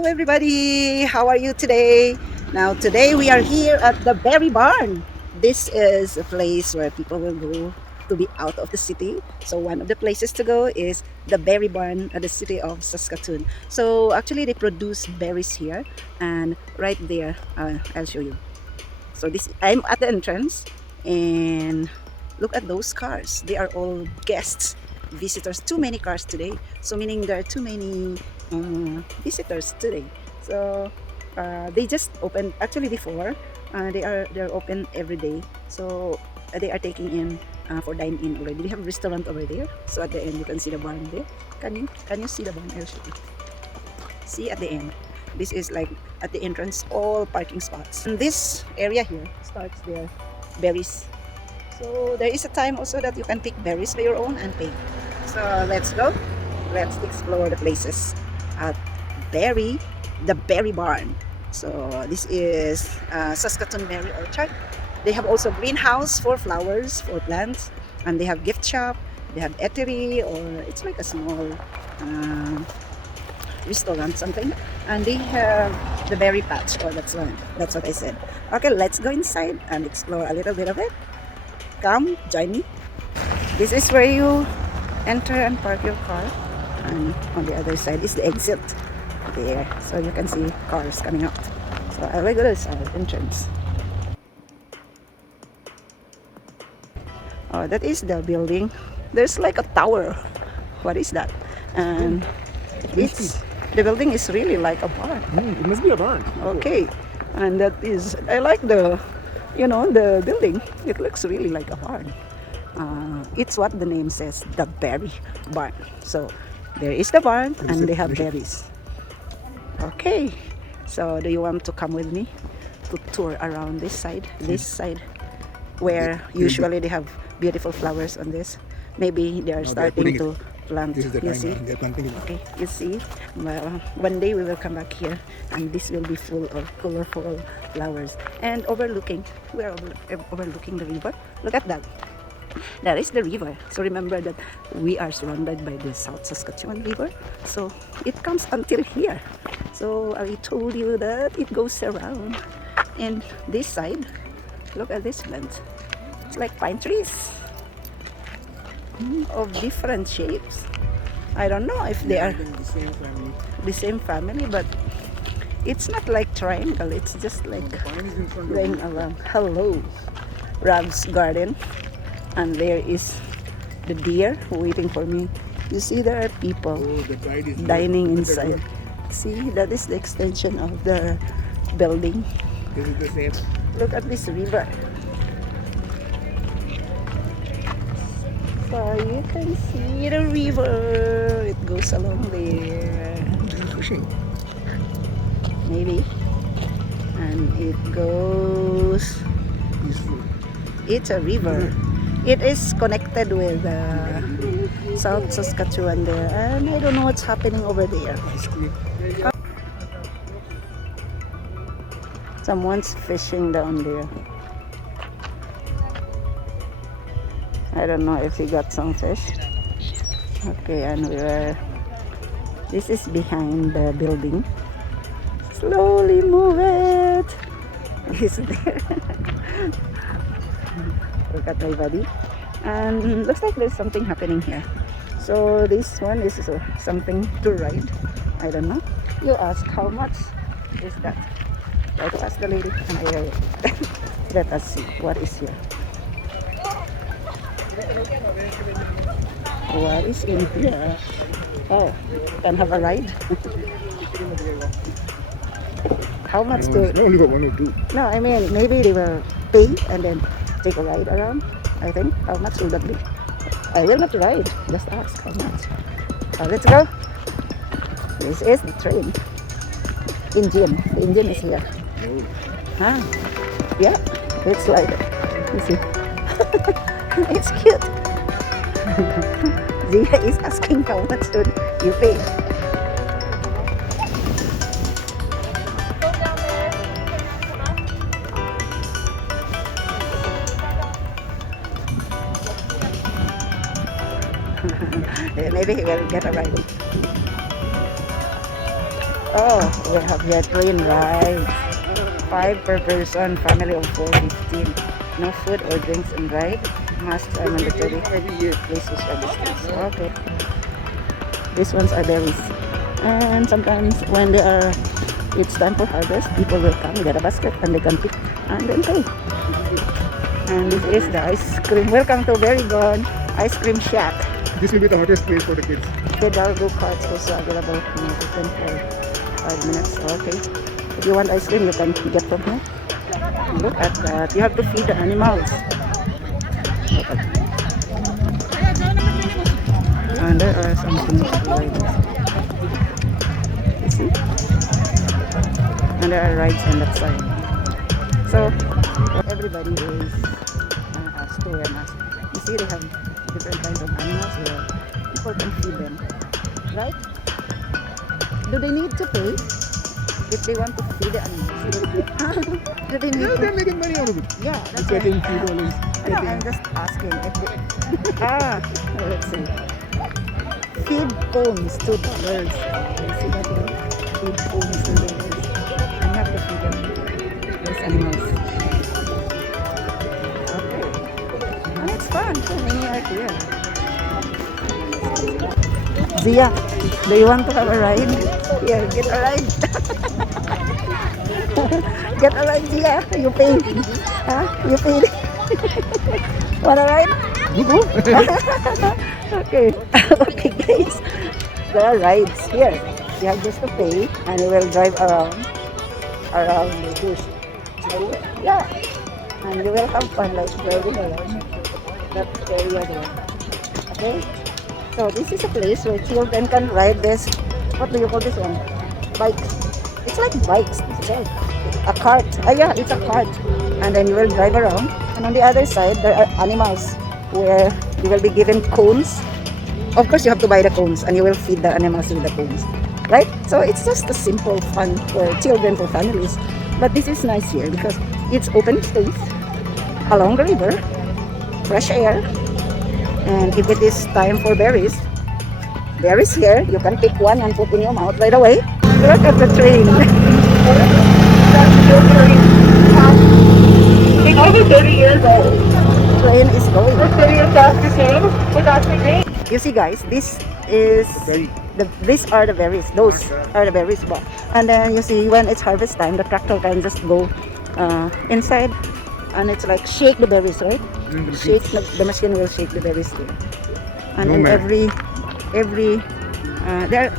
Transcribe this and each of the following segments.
Hello everybody, how are you today? Now today we are here at the Berry Barn. This is a place where people will go to be out of the city. So one of the places to go is the Berry Barn at the city of Saskatoon. So actually they produce berries here, and right there I'll show you. So this I'm at the entrance, and look at those cars. They are all guests, visitors. Too many cars today. So meaning there are too many visitors today. So they just opened actually before. They're open every day. So they are taking in for dine in already. They have a restaurant over there. So at the end you can see the barn there. Can you see the barn? I'll show you. See at the end. This is like at the entrance, all parking spots. And this area here starts their berries. So there is a time also that you can pick berries by your own and pay. So let's go. Let's explore the places at the Berry Barn. So this is Saskatoon Berry Orchard. They have also greenhouse for flowers, for plants, and they have gift shop. They have eatery, or it's like a small restaurant something, and they have the berry patch. Oh, that's what I said. Okay, let's go inside and explore a little bit of it. Come join me. This is where you enter and park your car, and on the other side is the exit there, so you can see cars coming out. So I will go to this entrance. Oh, that is the building. There's like a tower. What is that? And it's the building is really like a barn. It must be a barn. Okay, and that is, I like the building. It looks really like a barn. It's what the name says, the Berry Barn. So there is the barn, and they have berries. Okay, so do you want to come with me to tour around this side? This side, where usually they have beautiful flowers on this. Maybe they are starting to plant. This is the You time see? they're planting it. Okay, you see, well, one day we will come back here, and this will be full of colorful flowers and overlooking. We are overlooking the river. Look at that. That is the river. So remember that we are surrounded by the South Saskatchewan River. So it comes until here. So I told you that it goes around. And this side, look at this plant. It's like pine trees of different shapes. I don't know if they are the same family. the same family, but it's not like triangle. It's just like Barn is in front of going you. around. Hello, Rab's garden, and there is the deer waiting for me. You see, there are people Oh, the bride is dining here. Look at inside. See, that is the extension of the building. This is the same. Look at this river. So you can see the river. It goes along there. Fishing. Maybe. And it goes. Peaceful. It's a river. It is connected with South Saskatchewan there, and I don't know what's happening over there. Ice cream. Someone's fishing down there. I don't know if he got some fish. Okay, and this is behind the building. Slowly move it. He's there. Look at my body. And looks like there's something happening here. So this one is something to ride. I don't know. You ask how much is that? Try to ask the lady. And let us see what is here. What is in here? Oh, can have a ride. How much I to? only got one or two. No, I mean maybe they will pay and then take a ride around. I think. How much will that be? I will not ride. Just ask how much. Let's go. This is the train. Engine. The engine is here. No. Huh? Yeah. It's like. You see. It's cute. Zia is asking how much should you pay. Maybe he will get a ride. Oh, we have here train rides. 5 per person, family of 4, 15. No food or drinks and ride. Masks are mandatory. Every year. Please social distance. Okay. These ones are berries. And sometimes when it's time for harvest, people will come, get a basket, and they can pick and then pay. And this is the ice cream. Welcome to Berry Barn Ice Cream Shack. This will be the hottest place for the kids. Pedal carts also available. Open for 5 minutes. Okay. If you want ice cream, you can get from here. Look at that. You have to feed the animals. Look at that. And there are some things rides. You see? And there are rides on that side. So everybody is a store and us. You see, they have different kinds of animals where people can feed them. Right? Do they need to pay if they want to feed the animals? Do they need Yeah, to? they're making money out of it. Yeah, that's They're right. getting $2. No, I'm just asking if they... let's see. Feed cones to the birds. You see that one? Feed cones to the birds. I have to feed them. Those animals. Okay. And it's fun. So many are here. Zia, do you want to have a ride? Here, get a ride. Get a ride, Zia. You pay. Huh? You pay. Want a ride? You go. Okay. Okay, guys. There are rides here. You have just to pay and you will drive around the bush. So, yeah. And you will have fun like driving around that area there. Okay? So this is a place where children can ride this. What do you call this one? Bikes. It's like bikes. It's like a cart. Yeah, it's a cart. And then you will drive around. And on the other side, there are animals where you will be given cones. Of course, you have to buy the cones and you will feed the animals with the cones. Right? So it's just a simple fun for children, for families. But this is nice here because it's open space along the river, fresh air. And if it is time for berries here, you can pick one and put in your mouth right away. Look at the train. It's over 30 years old. Train is going. The city of Saskatoon without the name. You see, guys, these are the berries. Those are the berries. And then you see, when it's harvest time, the tractor can just go inside, and it's like shake the berries, right? Shake the machine will shake the berries there. And No, in man. every they're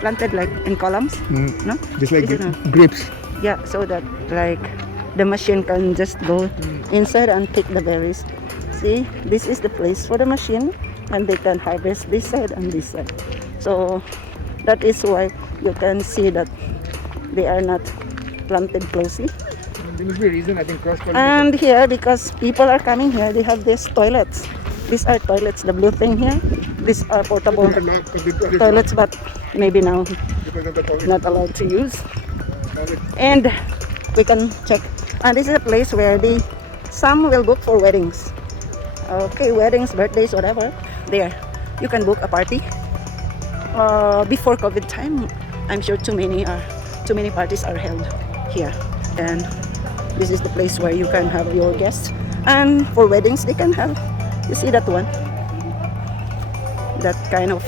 planted like in columns, no? Just like Is it not? grapes. Yeah, so that like the machine can just go inside and pick the berries. See, this is the place for the machine, and they can harvest this side and this side. So that is why you can see that they are not planted closely. There must be a reason, I think, cross-pollination. And here, because people are coming here, they have these toilets. These are toilets, the blue thing here. These are portable toilets, but maybe now Because of the COVID. not allowed to use. And we can check. And this is a place where some will book for weddings. Okay, weddings, birthdays, whatever. There, you can book a party. Before COVID time, I'm sure too many parties are held here. And this is the place where you can have your guests. And for weddings, they can have. You see that one? That kind of.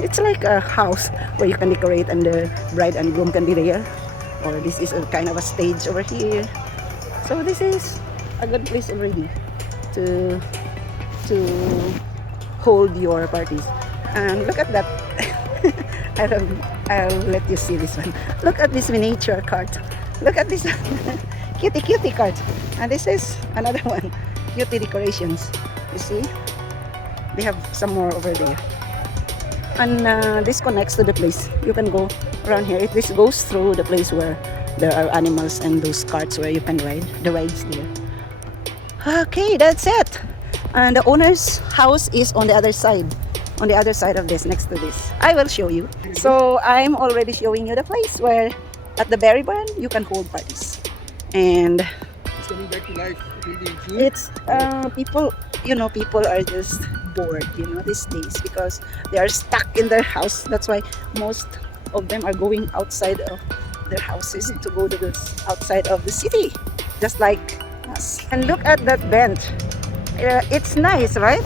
It's like a house where you can decorate and the bride and groom can be there. Or this is a kind of a stage over here. So this is a good place already to hold your parties. And look at that. I'll let you see this one. Look at this miniature cart. Look at this cutie cart. And this is another one. Cutie decorations. You see? They have some more over there. And this connects to the place. You can go around here. This goes through the place where there are animals and those carts where you can ride. The rides there. Okay, that's it. And the owner's house is on the other side. On the other side of this, next to this. I will show you. So I'm already showing you the place where at the Berry Barn you can hold parties. And It's coming back to life really in June. it's people are just bored these days because they are stuck in their house. That's why most of them are going outside of their houses to go to the outside of the city, just like us. And look at that bench. It's nice, right?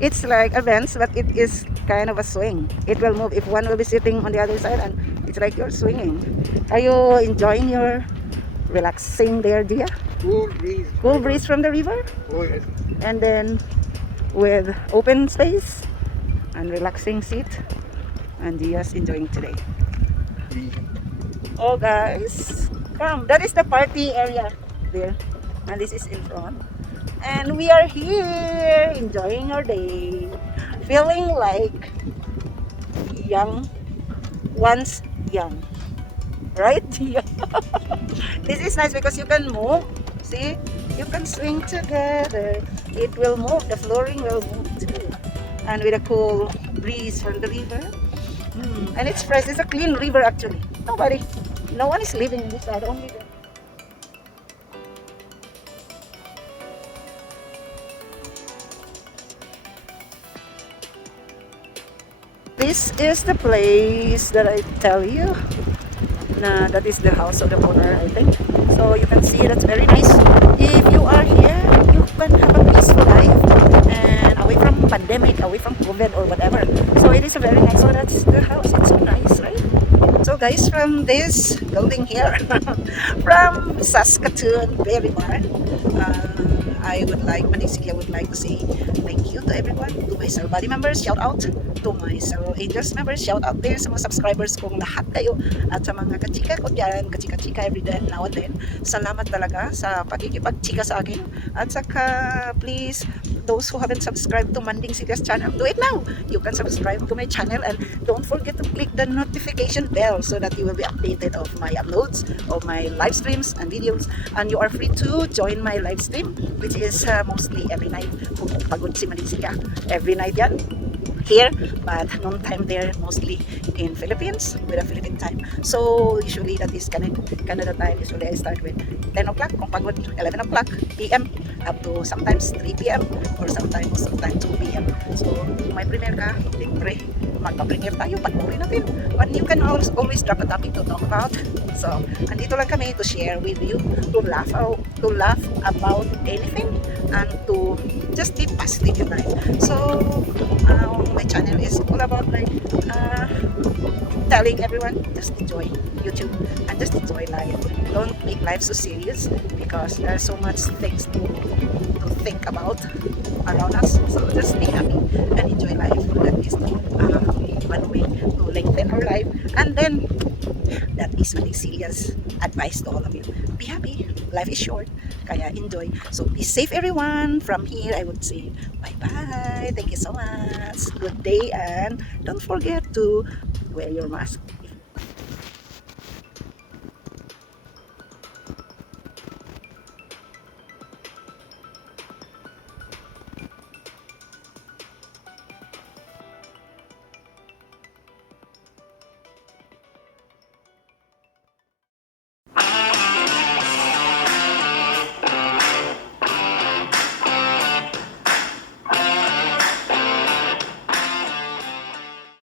It's like a bench, but it is kind of a swing. It will move if one will be sitting on the other side, and it's like you're swinging. Are you enjoying your relaxing there, Dia? Cool breeze. Cool breeze from the river, Oh yes. and then with open space and relaxing seat, and Dia's enjoying today. Oh guys, come. That is the party area there, and this is in front. And we are here enjoying our day, feeling like young, once young, right? Yeah. This is nice because you can move. See, you can swing together. It will move. The flooring will move too, and with a cool breeze from the river. And it's fresh. It's a clean river actually. No one is living in this side. Only the This is the place that I tell you. That is the house of the owner, I think. So you can see that's very nice. If you are here, you can have a peaceful life and away from pandemic, away from COVID or whatever. So it is a very nice. So that's the house. It's so nice, right? So guys, from this building here, from Saskatoon, Berry Barn, I would like, Manding Celia would like to say thank you to everyone, to my Salvadi members, shout out, to my Salo Angels members, shout out there sa mga subscribers kong lahat kayo, at sa mga kachika ko dyan, kachika-chika every day, now and then. Salamat talaga sa pagkikipag-chika sa akin. At saka, please, those who haven't subscribed to Manding Celia's channel, do it now. You can subscribe to my channel and don't forget to click the notification bell so that you will be updated of my uploads, of my live streams and videos. And you are free to join my live stream, which is mostly every night. Kung pagod si Manding Celia, every night yan here, but noon time there, mostly in Philippines with a Philippine time. So usually that is Canada time. Usually I start with 10 o'clock, kung pagod 11 o'clock p.m. up to sometimes 3 p.m. or sometimes 2 p.m. So kung may premiere ka, siyempre magpa-premiere tayo, panoorin natin. But you can always drop a topic to talk about. So andito lang kami to share with you, to laugh about anything, and to just be positive in life. So my channel is all about like telling everyone just enjoy YouTube and just enjoy life. Don't make life so serious because there are so much things to think about around us. So just be happy and enjoy life. That is one way to lengthen our life. And then that is Manding Celia's advice to all of you. Be happy. Life is short. Kaya enjoy. So be safe everyone. From here I would say bye-bye. Thank you so much. Good day and don't forget to wear your mask.